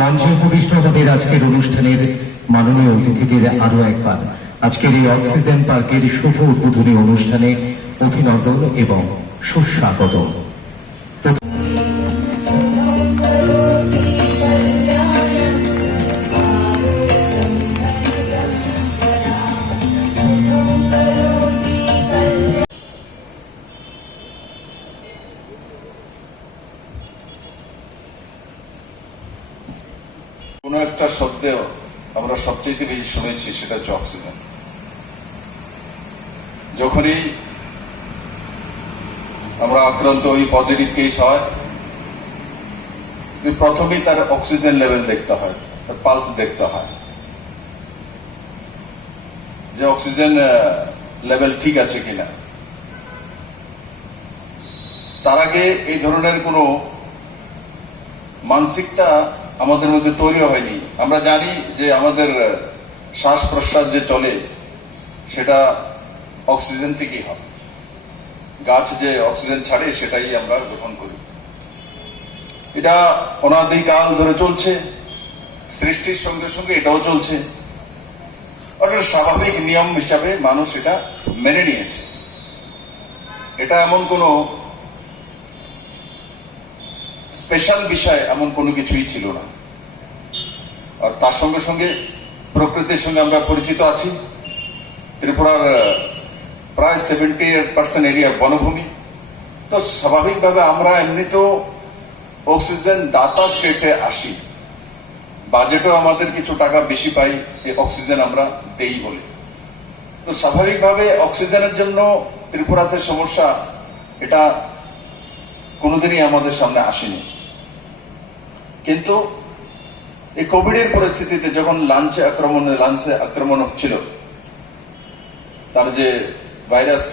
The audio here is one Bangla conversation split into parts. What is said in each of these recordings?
মঞ্চে উপবিষ্ট হবেন আজকের অনুষ্ঠানের মাননীয় অতিথিদের আরো একবার আজকের এই অক্সিজেন পার্কের শুভ উদ্বোধনী অনুষ্ঠানে অভিনন্দন এবং সুস্বাগত। কোনো একটা শব্দেও আমরা সবচেয়ে বেশি শুনেছি, সেটা হচ্ছে অক্সিজেন। যখনই আমরা আক্রান্ত হই, পজিটিভ কেস হয়, প্রথমেই তার অক্সিজেন লেভেল দেখতে হয়, তার পালস দেখতে হয় যে অক্সিজেন লেভেল ঠিক আছে কিনা। তার আগে এই ধরনের কোনো মানসিকতা আমাদের মধ্যে তৈরি হয়নি। আমরা জানি যে আমাদের শ্বাস প্রশ্বাস যে চলে সেটা অক্সিজেন থেকেই হয়, গাছ যে অক্সিজেন ছাড়ে সেটাই আমরা গ্রহণ করি। এটা অনাদিকাল ধরে চলছে, সৃষ্টির সঙ্গে সঙ্গে এটাও চলছে। অর্থাৎ স্বাভাবিক নিয়ম হিসাবে মানুষ এটা মেনে নিয়েছে। এটা এমন কোনো স্পেশাল বিষয় এমন কোনো কিছুই ছিল না। আর তার সঙ্গে সঙ্গে প্রকৃতির সঙ্গে আমরা পরিচিত আছি। ত্রিপুরার প্রায় 78% এরিয়া বনভূমি। তো স্বাভাবিকভাবে আমরা এমনিতেও অক্সিজেন দাতা স্টেটে আসি, বাজেটও আমাদের কিছু টাকা বেশি পাই এই অক্সিজেন আমরা দেই বলে। তো স্বাভাবিকভাবে অক্সিজেনের জন্য ত্রিপুরাতে সমস্যা এটা কোনোদিনই আমাদের সামনে আসেনি। কিন্তু এই কোভিডের পরিস্থিতিতে যখন লাঞ্চে আক্রমণ হচ্ছিল, তার যে ভাইরাস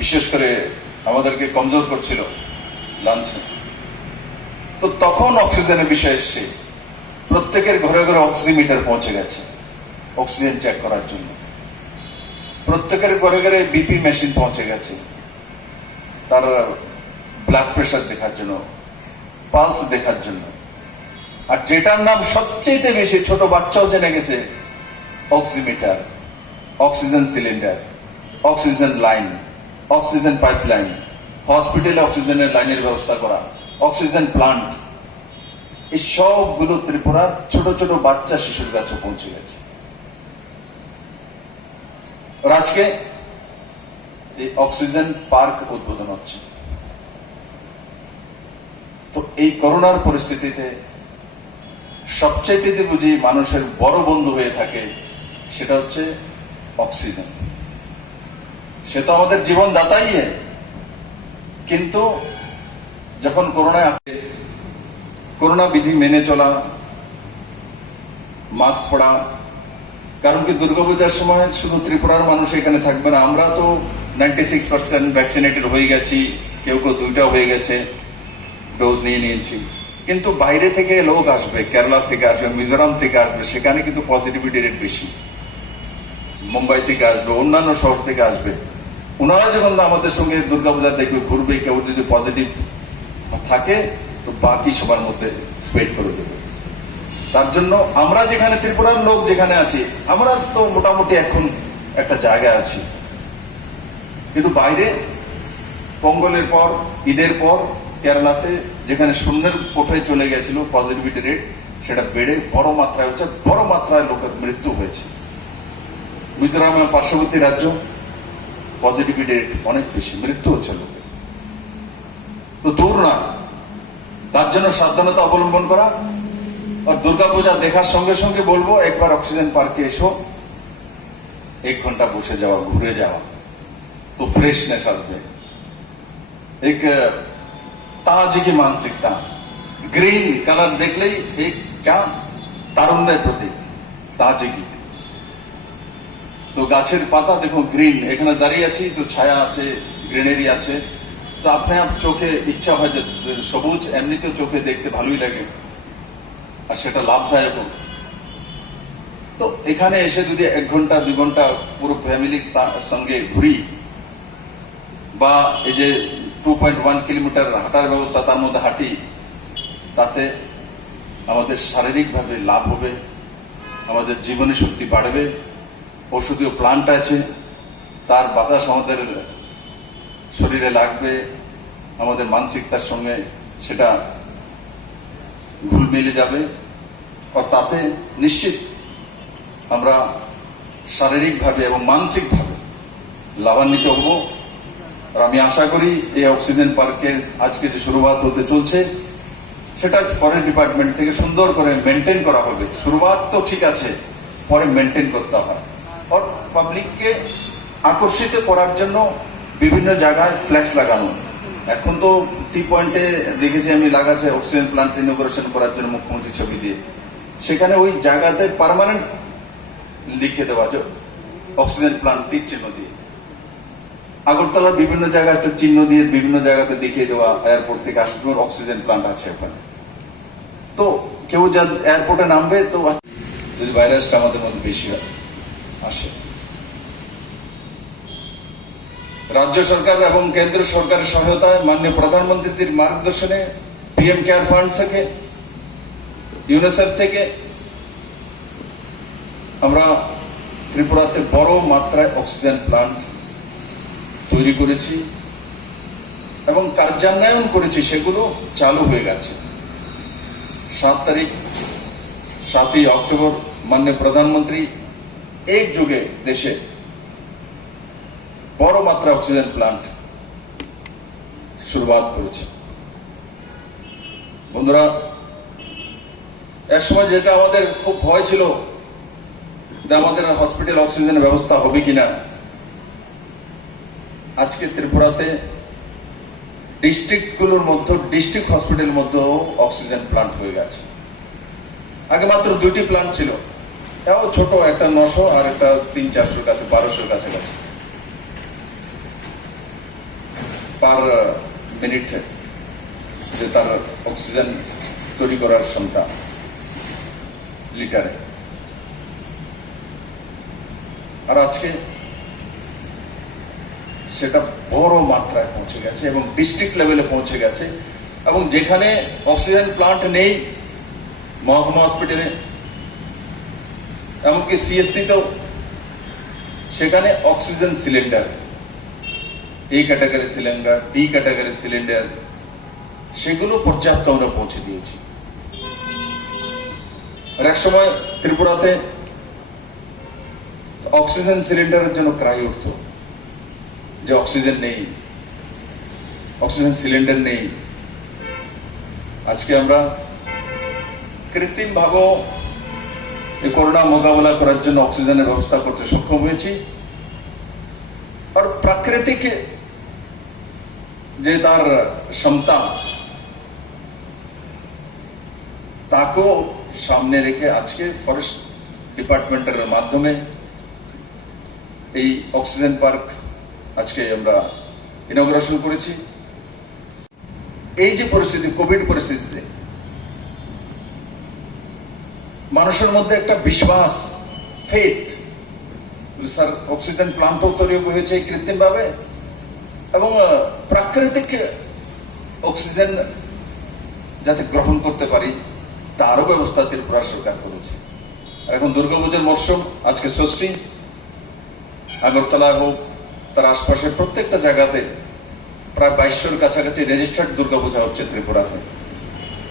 বিশেষ করে আমাদেরকে কমজোর করছিল লাঞ্চে, তো তখন অক্সিজেনের বিষয় এসছে। প্রত্যেকের ঘরে ঘরে অক্সিমিটার পৌঁছে গেছে অক্সিজেন চেক করার জন্য। প্রত্যেকের ঘরে ঘরে বিপি মেশিন পৌঁছে গেছে তার ব্লাড প্রেশার দেখার জন্য, পালস দেখার জন্য। আর যেটার নাম সবচেয়ে বেশি ছোট বাচ্চাও জেনে গেছে, oximeter, oxygen cylinder, oxygen line, oxygen pipeline, হসপিটালে অক্সিজেনের লাইনের ব্যবস্থা করা, অক্সিজেন প্লান্ট, এই সবগুলো ত্রিপুরার ছোট ছোট বাচ্চা শিশুর কাছে পৌঁছে গেছে। আর আজকে এই অক্সিজেন পার্ক উদ্বোধন হচ্ছে। তো এই করোনার পরিস্থিতিতে সবচেয়ে বুঝি মানুষের বড় বন্ধু হয়ে থাকে সেটা হচ্ছে অক্সিজেন। সে তো আমাদের জীবন দাতাই। কিন্তু যখন করোনা বিধি মেনে চলা, মাস্ক পরা, কারণ কি দুর্গাপূজার সময় শুধু ত্রিপুরার মানুষ এখানে থাকবে না। আমরা তো 96% ভ্যাকসিনেটেড হয়ে গেছি, কেউ কেউ 2টা হয়ে গেছে, ডোজ নিয়ে নিয়েছি। কিন্তু বাইরে থেকে লোক আসবে, কেরালা থেকে আসবে, মিজোরাম থেকে আসবে, সেখানে কিন্তু পজিটিভিটি রেট বেশি। মুম্বাই থেকে আসবে, অন্যান্য শহর থেকে আসবে। ওনারা যখন আমাদের সঙ্গে দুর্গাপূজা দেখবে, ঘুরবে, কেউ যদি পজিটিভ থাকে তো বাকি সবার মধ্যে স্প্রেড করে দেবে। তার জন্য আমরা যেখানে ত্রিপুরার লোক যেখানে আছি, আমরা তো মোটামুটি এখন একটা জায়গায় আছি। কিন্তু বাইরে পঙ্গলের পর, ঈদের পর কেরালাতে যেখানে শূন্যের কোঠায় চলে গেছিল পজিটিভিটি রেট, সেটা বেড়ে বড় মাত্রায় হচ্ছে, বড় মাত্রায় লোকের মৃত্যু হয়েছে। মিজোরামের পার্শ্ববর্তী রাজ্য, পজিটিভিটি রেট অনেক বেশি, মৃত্যু হচ্ছে লোকের। তো দূর না, তার জন্য সাবধানতা অবলম্বন করা। আর দুর্গাপূজা দেখার সঙ্গে সঙ্গে বলবো, একবার অক্সিজেন পার্কে এসো, 1 ঘন্টা বসে যাওয়া, ঘুরে যাওয়া, তো ফ্রেশনেস আসবে। एक ताजी की मानसिकता, ग्रीन कलर देखलेই एक क्या তারুণ্যের প্রতীক, তাজগি। তো গাছের পাতা দেখো গ্রিন, এখানে দাঁড়িয়ে আছি তো ছায়া আছে, গ্রিনারি আছে, তো আপনি আপ চোখে ইচ্ছা হয় যে সবুজ এমনিতেও চোখে দেখতে ভালোই লাগে, আর সেটা লাভদায়ক। তো এখানে এসে যদি 1 ঘন্টা 2 ঘন্টা পুরো ফ্যামিলির সঙ্গে ঘুরি, বা এই যে 2.1 কিলোমিটার হাঁটার ব্যবস্থা তার মধ্যে হাঁটি, তাতে আমাদের শারীরিকভাবে লাভ হবে, আমাদের জীবনে শক্তি বাড়বে। ঔষধীয় প্লান্ট আছে, তার বাতাস আমাদের শরীরে লাগবে, আমাদের মানসিকতার সঙ্গে সেটা ঘুল মিলে যাবে। আর তাতে নিশ্চিত আমরা শারীরিকভাবে এবং মানসিকভাবে লাভান্বিত হব। আর আমি আশা করি এই অক্সিজেন পার্কের আজকে যে শুরুয়াত হতে চলছে সেটা ফরেস্ট ডিপার্টমেন্ট থেকে সুন্দর করে মেনটেন করা হবে। শুরুয়াত তো ঠিক আছে, পরে মেনটেন করতে হয়। আর পাবলিককে আকর্ষিত করার জন্য বিভিন্ন জায়গায় ফ্ল্যাক্স লাগানো। এখন তো টি পয়েন্টে দেখেছি আমি লাগাচ্ছে অক্সিজেন প্লান্ট ইনোগ্রেশন করার জন্য মুখ্যমন্ত্রী ছবি দিয়ে, সেখানে ওই জায়গাতে পার্মানেন্ট লিখে দেওয়া যে অক্সিজেন প্লান্ট তীর চিহ্ন দিয়ে। আগরতলার বিভিন্ন জায়গায় একটা চিহ্ন দিয়ে বিভিন্ন জায়গাতে দেখিয়ে দেওয়া এয়ারপোর্ট থেকে আসবে অক্সিজেন প্লান্ট আছে ওখানে। তো কেউ যা এয়ারপোর্টে নামবে তো যদি ভাইরাসটা আমাদের মধ্যে বেশি আসে, রাজ্য সরকার এবং কেন্দ্র সরকারের সহায়তায় মাননীয় প্রধানমন্ত্রীর মার্গদর্শনে পিএম কেয়ার ফান্ড থেকে, ইউনিসেফ থেকে আমরা ত্রিপুরাতে বড় মাত্রায় অক্সিজেন প্লান্ট তৈরি করেছি এবং কার্যান্বয়ন করেছি, সেগুলো চালু হয়ে গেছে। 7 অক্টোবর মাননীয় প্রধানমন্ত্রী একযোগে দেশে বড় মাত্রা অক্সিজেন প্লান্ট শুরুয়াত করেছে। বন্ধুরা, একসময় যেটা আমাদের খুব ভয় ছিল যে আমাদের হসপিটাল অক্সিজেনের ব্যবস্থা হবে কিনা, আজকে ত্রিপুরাতে ডিস্ট্রিক্টগুলোর মধ্যে, ডিস্ট্রিক্ট হসপিটালের মধ্যেও অক্সিজেন প্লান্ট হয়ে গেছে। আগে মাত্র 2টি প্লান্ট ছিল, তাও ছোট, একটা 900 আর একটা 300-400 কাছে, 1200 কাছাকাছি পার মিনিট যে তার অক্সিজেন তৈরি করার ক্ষমতা লিটারে। আর আজকে সেটা বড় মাত্রায় পৌঁছে গেছে এবং ডিস্ট্রিক্ট লেভেলে পৌঁছে গেছে। এবং যেখানে অক্সিজেন প্লান্ট নেই মহকুমা হসপিটালে, এমনকি সিএসসিতেও, সেখানে oxygen cylinder, A category cylinder, D category cylinder, সেগুলো পর্যাপ্ত আমরা পৌঁছে দিয়েছি। আর এক সময় ত্রিপুরাতে অক্সিজেন সিলিন্ডারের জন্য ক্রাই উঠত যে অক্সিজেন নেই, অক্সিজেন সিলিন্ডার নেই। আজকে আমরা কৃত্রিম ভাবে এই করোনা মোকাবেলা করার জন্য অক্সিজেনের ব্যবস্থা করতে সক্ষম হয়েছি। আর প্রাকৃতিক যে তার ক্ষমতা, তাকেও সামনে রেখে আজকে ফরেস্ট ডিপার্টমেন্টের মাধ্যমে এই অক্সিজেন পার্ক আজকে আমরা ইনগ্রেশন করেছি। এই যে পরিস্থিতি, কোভিড পরিস্থিতিতে মানুষের মধ্যে একটা বিশ্বাস, ফেথ, স্যার অক্সিজেন প্লান্টও তৈরি হয়েছে কৃত্রিম ভাবে এবং প্রাকৃতিক অক্সিজেন যাতে গ্রহণ করতে পারি তারও ব্যবস্থা ত্রিপুরা সরকার করেছে। এখন দুর্গাপূজার মরশুম, আজকে ষষ্ঠী, আগরতলায় হোক তার আশপাশের প্রত্যেকটা জায়গাতে প্রায় 2200-র কাছাকাছি রেজিস্টার্ড দুর্গাপূজা হচ্ছে ত্রিপুরাতে।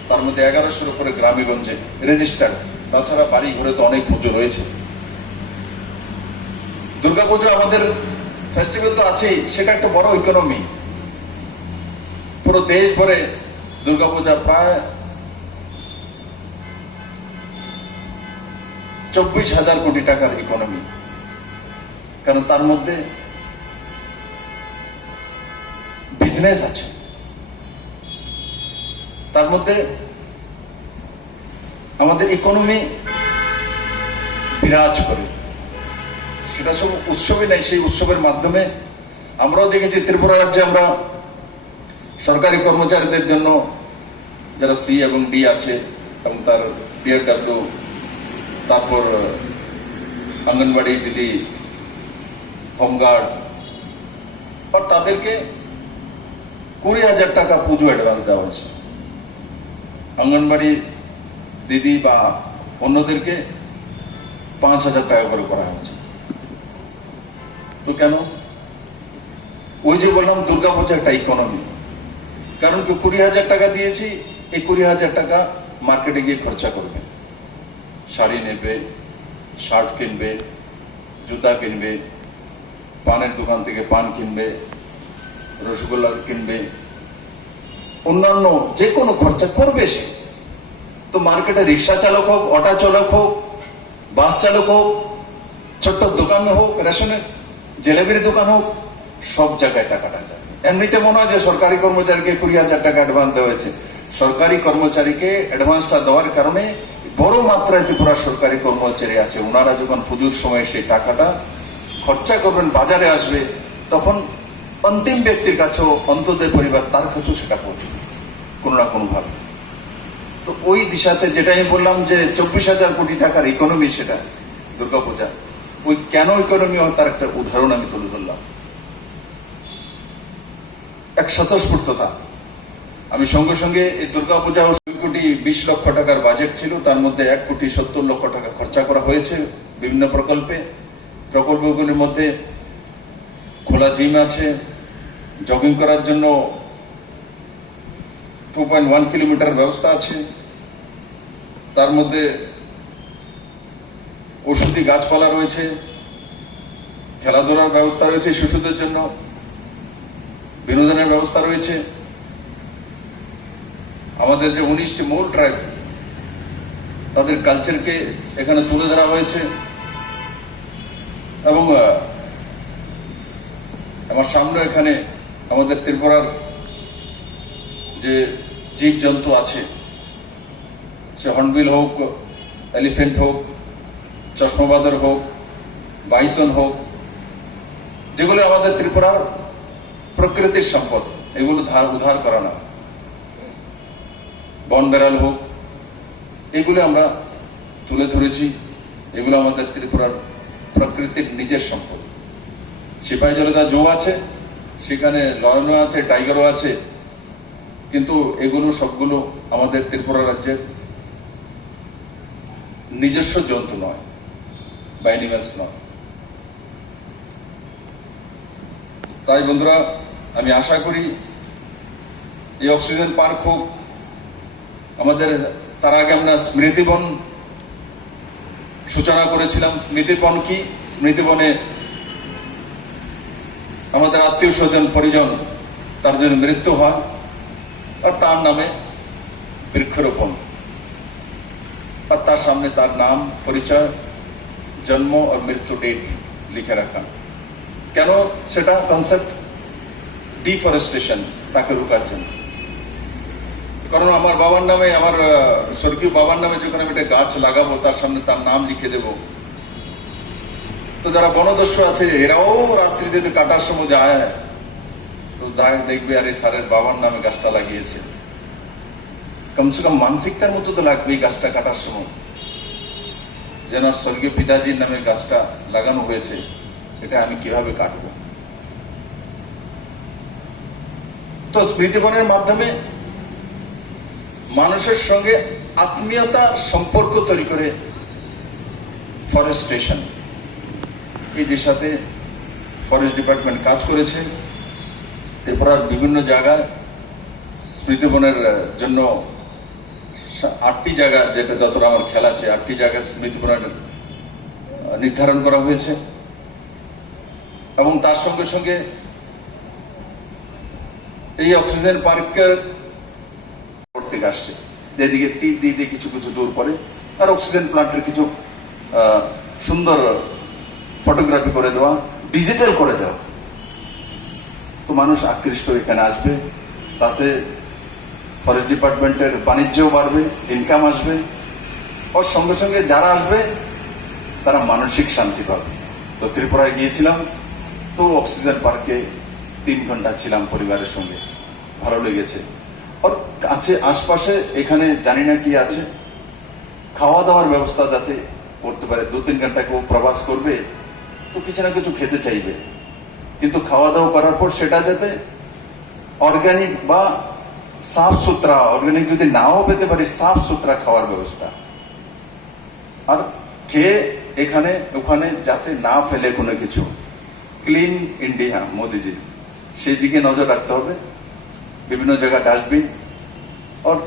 তার মধ্যে 1100-র উপরে গ্রামীগঞ্জে রেজিস্টার্ড, তাছাড়া বাড়ি ঘরে তো অনেক পুজো রয়েছে। দুর্গাপূজা আমাদের ফেস্টিভ্যাল তো আছেই, সেটা একটা বড় ইকোনমি। পুরো দেশ ভরে দুর্গাপূজা প্রায় 24,000 কোটি টাকার ইকোনমি, কারণ তার মধ্যে বিজনেস আছে, তার মধ্যে আমাদের ইকোনমি বিরাজ করে। সেটা সব উৎসবই নাই, সেই উৎসবের মাধ্যমে আমরাও দেখেছি ত্রিপুরা রাজ্যে আমরা সরকারি কর্মচারীদের জন্য যারা সি এবং ডি আছে এবং তার ডিআরডব্লিউ, তারপর অঙ্গনবাড়ি দিদি, হোমগার্ড, আর তাদেরকে 20,000 টাকা পুজো অ্যাডভান্স দেওয়া হচ্ছে। অঙ্গনবাড়ি দিদি বা অন্যদেরকে 5,000 টাকা করে করা হয়েছে। তো কেন? ওই যে বললাম দুর্গাপূজা একটা ইকোনমি। কারণ কি 20,000 টাকা দিয়েছি, এই 20,000 টাকা মার্কেটে গিয়ে খরচা করবে, শাড়ি নেবে, শার্ট কিনবে, জুতা কিনবে, পানের দোকান থেকে পান কিনবে, রসগোল্লা কিনবে, অন্যান্য যে কোনো খরচা করবে সে। তো মার্কেটে রিক্সা চালক হোক, অটো চালক হোক, বাস চালক হোক, ছোট্ট দোকান হোক, রেশনের জেলেবির দোকান হোক, সব জায়গায় টাকাটা যায়। এমনিতে মনে হয় যে সরকারি কর্মচারীকে 20,000 টাকা অ্যাডভান্স দেওয়া হয়েছে। সরকারি কর্মচারীকে অ্যাডভান্সটা দেওয়ার কারণে বড় মাত্রায় ত্রিপুরা সরকারি কর্মচারী আছে, ওনারা যখন পুজোর সময় সেই টাকাটা খরচা করবেন, বাজারে আসবে, তখন অন্তিম ব্যক্তির কাছেও, অন্তদের পরিবার তার কাছেও সেটা পৌঁছবে কোনো না কোনো ভাবে। তো ওই দিশাতে যেটা আমি বললাম যে 24,000 কোটি টাকার ইকোনমি, সেটা দুর্গাপূজা। ওই কেন ইকোনমি হয় তার একটা উদাহরণ আমি তুলে ধরলাম। এক স্বতঃস্ফূর্ততা। আমি সঙ্গে সঙ্গে এই দুর্গাপূজা 2,20,00,000 টাকার বাজেট ছিল, তার মধ্যে 1,70,00,000 টাকা খরচা করা হয়েছে বিভিন্ন প্রকল্পে। প্রকল্পগুলির মধ্যে খোলা জিম আছে, জগিং করার জন্য 2.1 কিলোমিটার ব্যবস্থা আছে, তার মধ্যে ঔষধি গাছপালা রয়েছে, খেলাধুলার ব্যবস্থা রয়েছে শিশুদের জন্য, বিনোদনের ব্যবস্থা রয়েছে। আমাদের যে 19টি মূল ট্রাইব, তাদের কালচারকে এখানে তুলে ধরা হয়েছে। এবং আমার সামনে এখানে আমাদের ত্রিপুরার যে জীবজন্তু আছে, সে হর্নবিল হোক, এলিফেন্ট হোক, চশমাবাদর হোক, বাইসন হোক, যেগুলো আমাদের ত্রিপুরার প্রকৃতির সম্পদ, এগুলো উদ্ধার করা না। বন বেড়াল হোক, এগুলো আমরা তুলে ধরেছি। এগুলো আমাদের ত্রিপুরার প্রকৃতির নিজের সম্পদ। সিপাহী জলেদা জো আছে, সেখানে লয়নও আছে, টাইগারও আছে, কিন্তু এগুলো সবগুলো আমাদের ত্রিপুরা রাজ্যের নিজস্ব জন্তু নয় বা অ্যানিমেলস নয়। তাই বন্ধুরা, আমি আশা করি এই অক্সিজেন পার্ক হোক, আমাদের তার আগে আমরা স্মৃতিবন সূচনা করেছিলাম। স্মৃতিবন কি? স্মৃতিবনে আমাদের আত্মীয় স্বজন পরিজন তার যদি মৃত্যু হয়, আর তার নামে বৃক্ষরোপণ, আর তার সামনে তার নাম, পরিচয়, জন্ম আর মৃত্যু ডেট লিখে রাখা। কেন সেটা কনসেপ্ট? ডিফরেস্টেশন, তাকে রোকার জন্য। কারণ আমার বাবার নামে, আমার স্বর্গীয় বাবার নামে যখন আমি একটা গাছ লাগাবো, তার সামনে তার নাম লিখে দেব, তো যারা বনদস্যু আছে এরাও রাত্রিতে কাটার সময় যায়, তো দেখবে আরে স্যারের বাবার নামে গাছটা লাগিয়েছে। কমসে কম মানসিকতার মতো তো লাগবে এই গাছটা কাটার সময়, যেন স্বর্গীয় পিতাজির নামে গাছটা লাগানো হয়েছে, এটা আমি কিভাবে কাটবো। তো স্মৃতিবনের মাধ্যমে মানুষের সঙ্গে আত্মীয়তা সম্পর্ক তৈরি করে ফরেস্টেশন, এই দিশাতে ফরেস্ট ডিপার্টমেন্ট কাজ করেছে। ত্রিপুরার বিভিন্ন জায়গায় স্মৃতিবনের জন্য 8টি জায়গা, যেটা যতটা আমার খেয়াল আছে, 8টি জায়গায় স্মৃতিবনের নির্ধারণ করা হয়েছে। এবং তার সঙ্গে সঙ্গে এই অক্সিজেন পার্কের থেকে আসছে, যেদিকে তীর দিয়ে কিছু কিছু দূর পরে, আর অক্সিজেন প্লান্টের কিছু সুন্দর ফটোগ্রাফি করে দেওয়া, ডিজিটাল করে দেওয়া, তো মানুষ আকৃষ্ট এখানে আসবে। তাতে ফরেস্ট ডিপার্টমেন্টের বাণিজ্যও বাড়বে, ইনকাম আসবে, ওর সঙ্গে সঙ্গে যারা আসবে তারা মানসিক শান্তি পাবে। তো ত্রিপুরায় গিয়েছিলাম, তো অক্সিজেন পার্কে 3 ঘন্টা ছিলাম পরিবারের সঙ্গে, ভালো লেগেছে। আর কাছে আশপাশে এখানে জানি না কি আছে, খাওয়া দাওয়ার ব্যবস্থা যাতে করতে পারে। 2-3 ঘন্টা কেউ প্রবাস করবে, তো কিছু না কিছু খেতে চাইবে, কিন্তু খাওয়া দাওয়া করার পর সেটা যাতে অর্গানিক বা সাফ সুতরা, অর্গানিক যদি নাও পেতে পারি, সাফ সুতরা খাওয়ার ব্যবস্থা। আর খেয়ে এখানে ওখানে যাতে না ফেলে কোনো কিছু, ক্লিন ইন্ডিয়া মোদিজি সেই দিকে নজর রাখতে হবে। বিভিন্ন জায়গায় ডাস্টবিন আর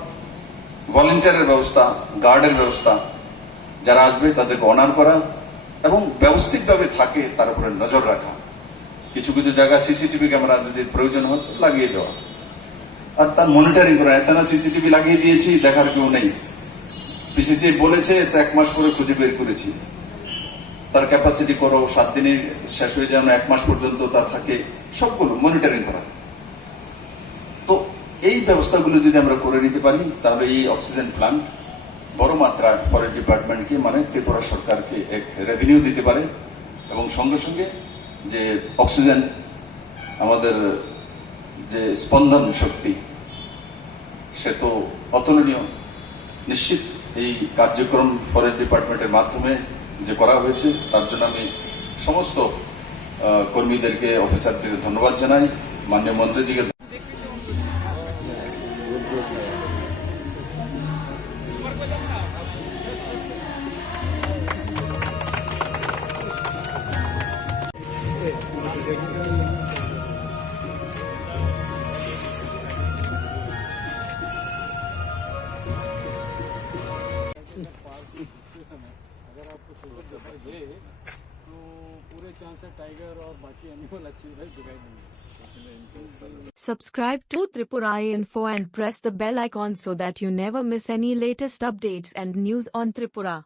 ভলেন্টিয়ারের ব্যবস্থা, গার্ডের ব্যবস্থা, যারা আসবে তাদেরকে অনার করা এবং ব্যবস্থিতভাবে থাকে তার উপরে নজর রাখা। কিছু কিছু জায়গায় সিসিটিভি ক্যামেরা যদি প্রয়োজন হয় লাগিয়ে দেওয়া আর তার মনিটরিং করা। এছাড়া সিসিটিভি লাগিয়ে দিয়েছি, দেখার কেউ নেই, পিসিসি বলেছে তো 1 মাস পরে খুঁজে বের করেছি। তার ক্যাপাসিটি করো, 7 দিনে শেষ হয়ে যায়, 1 মাস পর্যন্ত তা থাকে, সবগুলো মনিটরিং করা। তো এই ব্যবস্থাগুলো যদি আমরা করে নিতে পারি তাহলে এই অক্সিজেন প্ল্যান্ট বড় মাত্রায় ফরেস্ট ডিপার্টমেন্টকে মানে ত্রিপুরা সরকারকে এক রেভিনিউ দিতে পারে এবং সঙ্গে সঙ্গে যে অক্সিজেন আমাদের যে স্পন্দন শক্তি সে তো অতুলনীয়। নিশ্চিত এই কার্যক্রম ফরেস্ট ডিপার্টমেন্টের মাধ্যমে যে করা হয়েছে তার জন্য আমি সমস্ত কর্মীদেরকে, অফিসারদেরকে ধন্যবাদ জানাই। মাননীয় মন্ত্রীজিকে अगर आपको सुबह दिखाई दे तो पूरे चांस है टाइगर और बाकी एनिमल अच्छी तरह दिखाई देंगे। Subscribe to Tripura Info and press the bell icon so that you never miss any latest updates and news on Tripura.